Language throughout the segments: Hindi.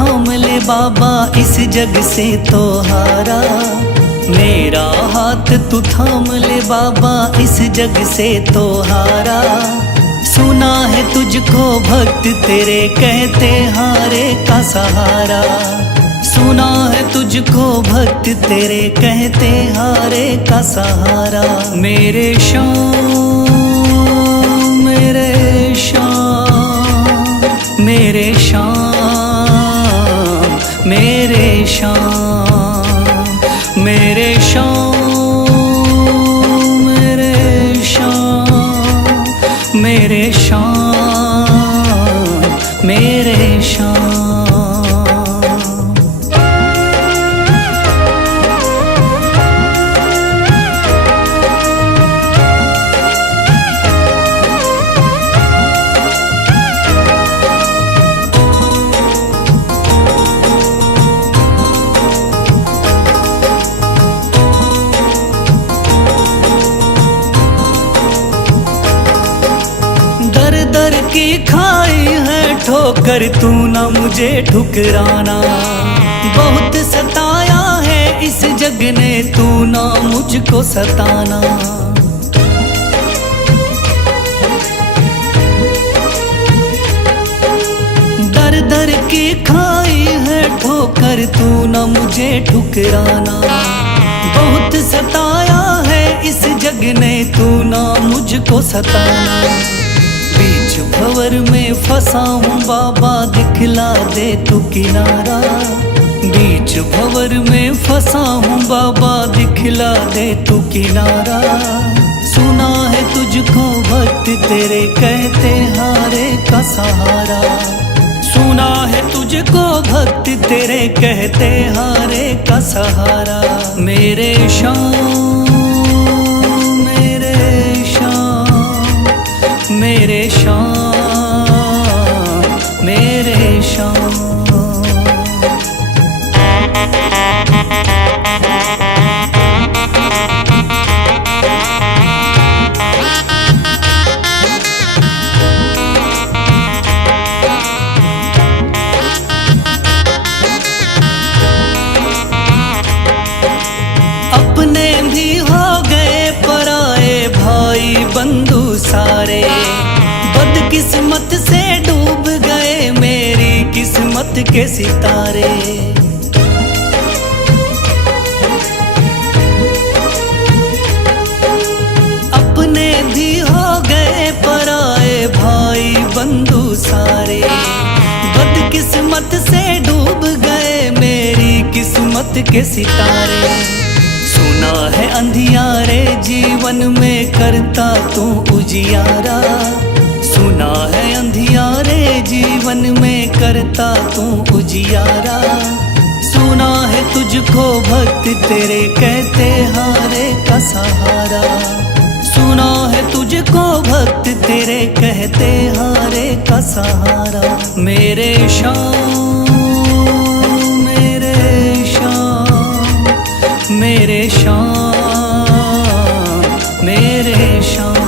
थाम ले बाबा इस जग से तो हारा। मेरा हाथ तू थाम ले बाबा इस जग से तो हारा। सुना है तुझको भक्त तेरे कहते हारे का सहारा। सुना है तुझको भक्त तेरे कहते हारे का सहारा। मेरे श्याम मेरे श्याम मेरे श्याम मेरे श्याम मेरे श्याम मेरे श्याम मेरे श्याम मेरे श्याम। दर की खाई है ठोकर तू ना मुझे ठुकराना। बहुत सताया है इस जग ने तू ना मुझको सताना। दर दर की खाई है ठोकर तू ना मुझे ठुकराना। बहुत सताया है इस जग ने तू ना मुझको सताना। बीच भंवर में फंसा हूँ बाबा दिखला दे तू किनारा। बीच भंवर में फंसा हूँ बाबा दिखला दे तू किनारा। सुना है तुझको भक्त तेरे कहते हारे का सहारा। सुना है तुझको भक्त तेरे कहते हारे का सहारा। मेरे श्याम मेरे श्याम मेरे श्याम मेरे श्याम। अपने भी हो गए पराए भाई बंधु सारे। बदकिस्मत से डूब गए मेरी किस्मत के सितारे। अपने भी हो गए पराए भाई बंधु सारे। बदकिस्मत से डूब गए मेरी किस्मत के सितारे। सुना है अंधियारे जीवन में करता तू उजियारा। सुना है अंधियारे जीवन में करता तू उजियारा। सुना है तुझको भक्त तेरे कहते हारे का सहारा। सुना है तुझको भक्त तेरे कहते हारे का सहारा। मेरे श्याम मेरे श्याम मेरे श्याम मेरे श्याम।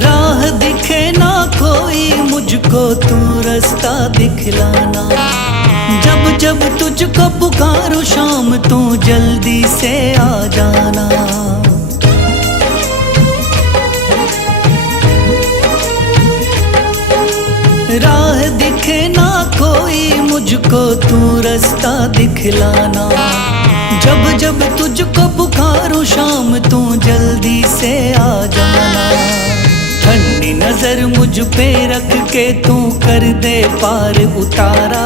राह दिखे ना कोई मुझको तू रास्ता दिखलाना। जब जब तुझको पुकारूं शाम तू जल्दी से आ जाना। राह दिखे ना कोई मुझको तू रास्ता दिखलाना। जब जब तुझको पुकारूं शाम तू जल्दी से आ जाना। ठंडी नजर मुझ पे रख के तू कर दे पार उतारा।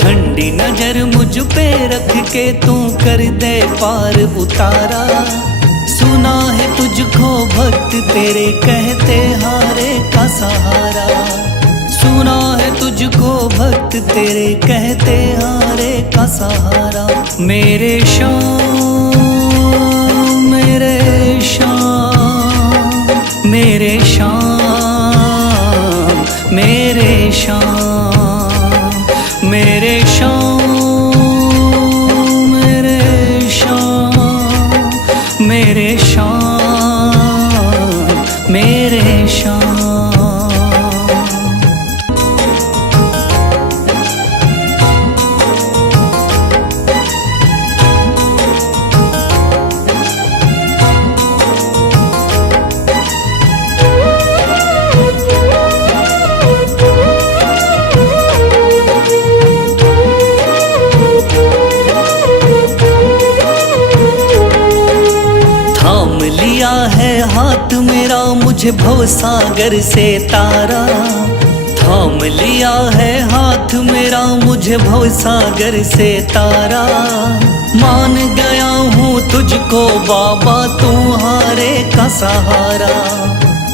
ठंडी नजर मुझ पे रख के तू कर दे पार उतारा। सुना है तुझको भक्त तेरे कहते हारे का सहारा। सुना है तुझको भक्त तेरे कहते हारे का सहारा। मेरे श्याम मेरे शाम, मेरे शाम, मेरे शाम, मेरे शाम, मेरे शाम, मेरे शाम, मेरे शाम। थाम लिया है हाथ मेरा मुझे भवसागर से तारा, थाम लिया है हाथ मेरा मुझे भवसागर से तारा। मान गया हूँ तुझको बाबा तुम्हारे का सहारा,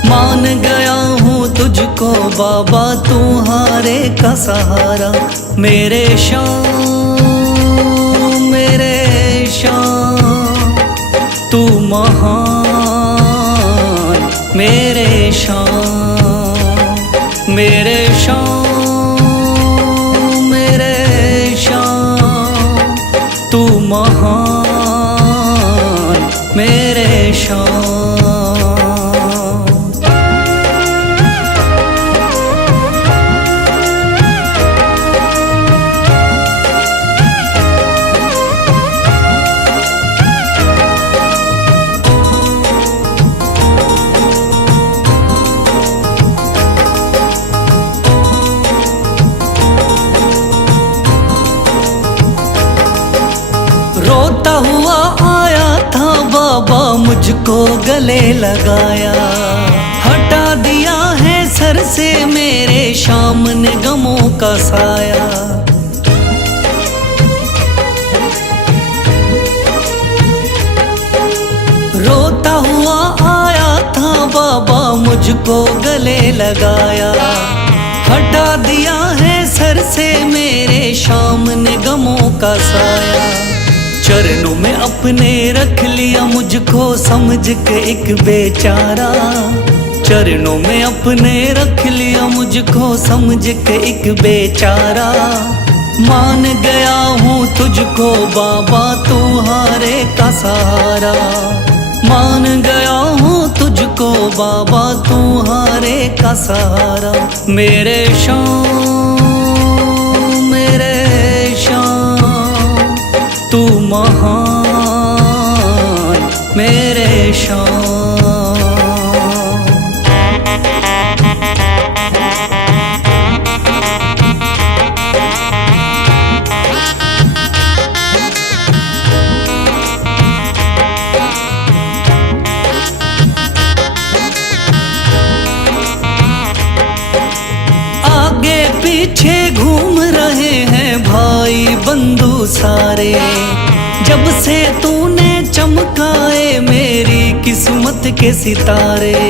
मान गया हूँ तुझको बाबा तुम्हारे का सहारा। मेरे शाम, मेरे शाम, तू महान, मेरे शाम, मेरे शाम, मेरे शाम, तू महान, मेरे शाम। रोता हुआ आया था बाबा मुझको गले लगाया, हटा दिया है सर से मेरे शाम ने गमों का साया। रोता हुआ आया था बाबा मुझको गले लगाया, हटा दिया है सर से मेरे शाम ने गमों का साया। चरणों में अपने रख लिया मुझको समझ के एक बेचारा, चरणों में अपने रख लिया मुझको समझ के एक बेचारा। मान गया हूँ तुझको बाबा तुम्हारे का सहारा, मान गया हूँ तुझको बाबा तुम्हारे का सहारा। मेरे शाम, मेरे शाम, तू महान, मेरे शाम। आगे पीछे घूम रहे हैं भाई बंधु सारे, जब से तूने चमकाए मेरी किस्मत के सितारे।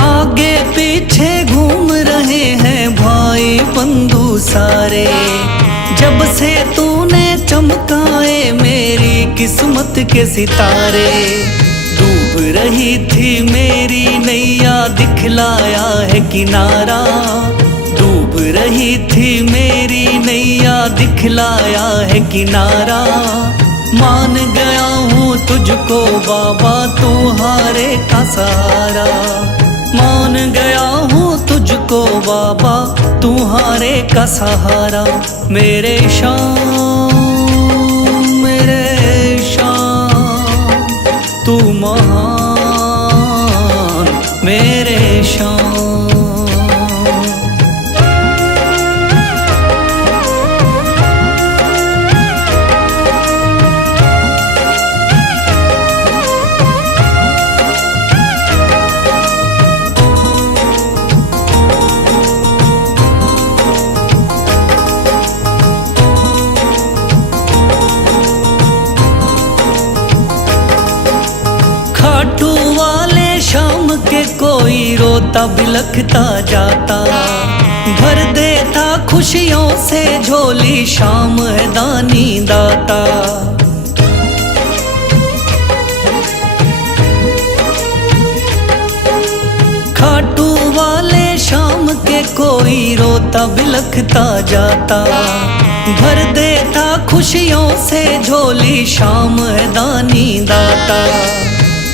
आगे पीछे घूम रहे हैं भाई बंधु सारे, जब से तूने चमकाए मेरी किस्मत के सितारे। डूब रही थी मेरी नैया दिखलाया है किनारा, डूब रही थी मेरी नैया दिखलाया है किनारा। मान गया हूँ तुझको बाबा तुम्हारे का सहारा, मान गया हूँ तुझको बाबा तुम्हारे का सहारा। मेरे शाम, मेरे शाम, तू महान, मेरे शाम। कोई रोता बिलखता जाता, भर देता खुशियों से झोली, शाम है दानी दाता। खाटू वाले शाम के कोई रोता बिलखता जाता, भर देता खुशियों से झोली, शाम है दानी दाता।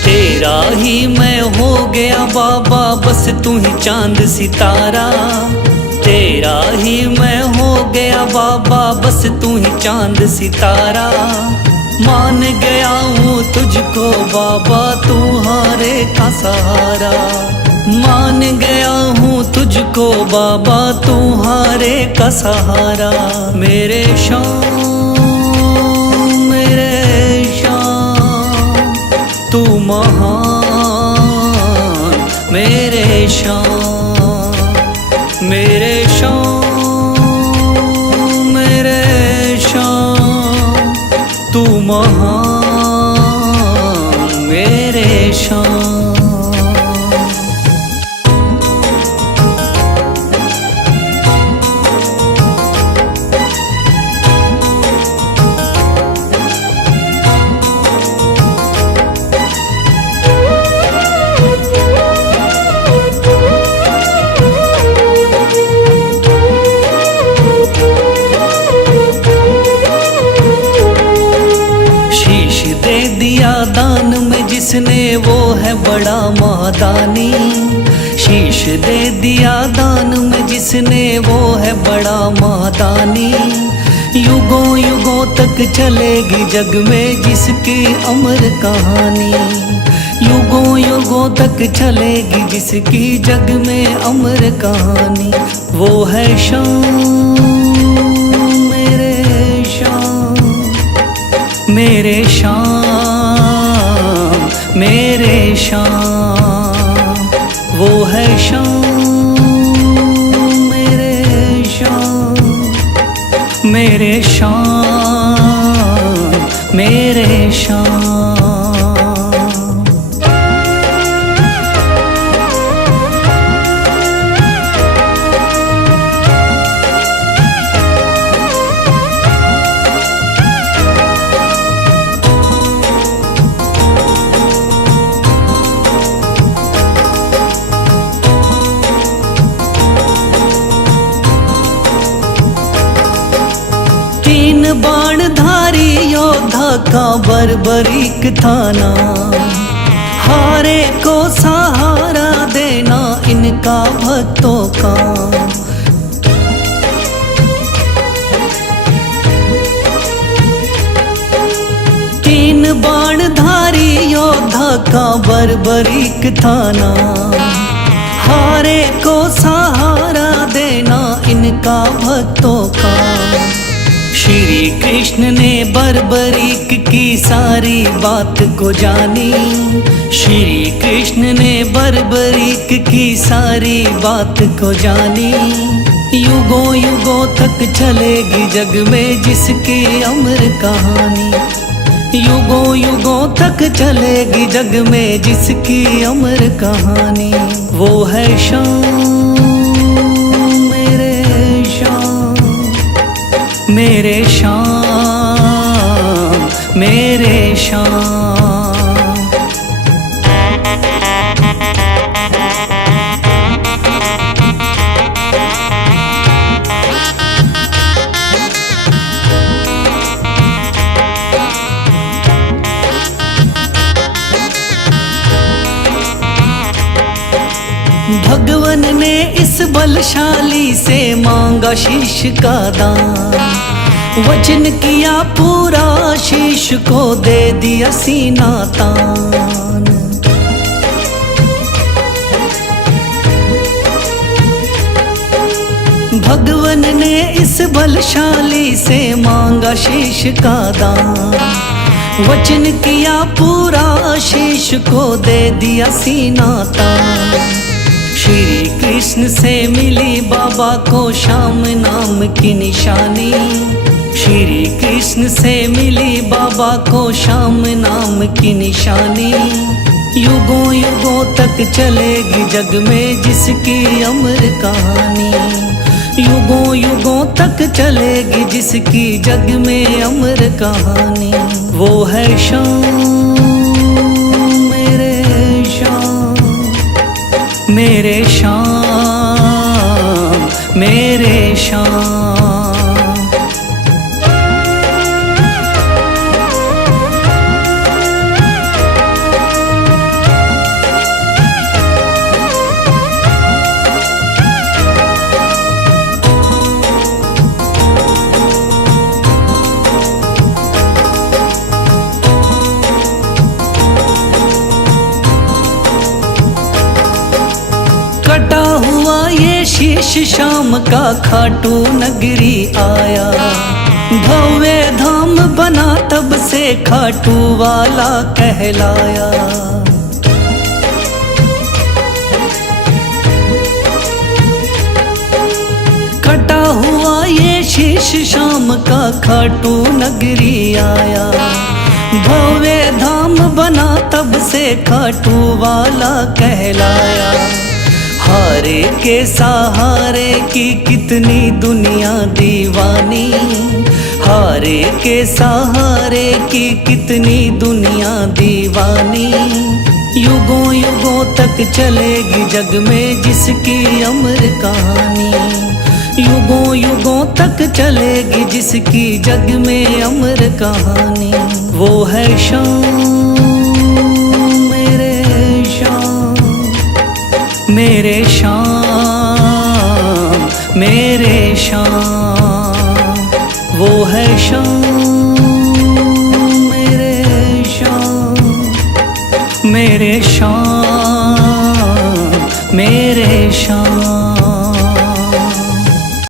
तेरा ही मैं हो गया बाबा, बस तू ही चांद सितारा। तेरा ही मैं हो गया बाबा, बस तू ही चांद सितारा। मान गया हूँ तुझको बाबा, तू हारे का सहारा। मान गया हूँ तुझको बाबा, तू हारे का सहारा। मेरे शाम, मेरे शाम, तू महान। मेरे शाम, मेरे शाम, मेरे शाम, तू महान। मेरे शाम। दान में जिसने वो है बड़ा महादानी। शीश दे दिया दान में जिसने वो है बड़ा महादानी। युगों युगों तक चलेगी जग में जिसकी अमर कहानी। युगों युगों तक चलेगी जिसकी जग में अमर कहानी। वो है शाम, मेरे शाम, मेरे शाम, मेरे शाम। वो है शाम, मेरे शाम, मेरे शाम, मेरे शाम। बाणधारी योद्धा का बर्बरीक थाना, हारे को सहारा देना इनका भक्तों का। तीन बाणधारी योद्धा का बर्बरीक थाना, हारे को सहारा देना इनका भक्तों का। श्री कृष्ण ने बर्बरीक की सारी बात को जानी। श्री कृष्ण ने बर्बरीक की सारी बात को जानी। युगों युगों तक चलेगी जग में जिसकी अमर कहानी। युगों युगों तक चलेगी जग में जिसकी अमर कहानी। वो है शाम, मेरे शाम, मेरे शाम, मेरे शाम। भगवन ने इस बलशाली से मांगा शीश का दान। वचन किया पूरा, शीश को दे दिया सीना तान। भगवन ने इस बलशाली से मांगा शीश का दान। वचन किया पूरा, शीश को दे दिया सीना तान। श्री कृष्ण से मिली बाबा को श्याम नाम की निशानी। श्री कृष्ण से मिली बाबा को श्याम नाम की निशानी। युगों युगों तक चलेगी जग में जिसकी अमर कहानी। युगों युगों तक चलेगी जिसकी जग में अमर कहानी। वो है शाम मेरे शाम, मेरे शाम मेरे शाम। कटा हुआ ये शीश शाम का खाटू नगरी आया, भव्य धाम बना तब से खाटू वाला कहलाया। कटा हुआ ये शीश शाम का खाटू नगरी आया, भव्य धाम बना तब से खाटू वाला कहलाया। हारे के सहारे की कितनी दुनिया दीवानी, हारे के सहारे की कितनी दुनिया दीवानी। युगों युगों तक चलेगी जग में जिसकी अमर कहानी। युगों युगों तक चलेगी जिसकी जग में अमर कहानी। वो है शाम मेरे शाम, मेरे शाम मेरे शाम। वो है शाम मेरे शाम, मेरे शाम मेरे शाम।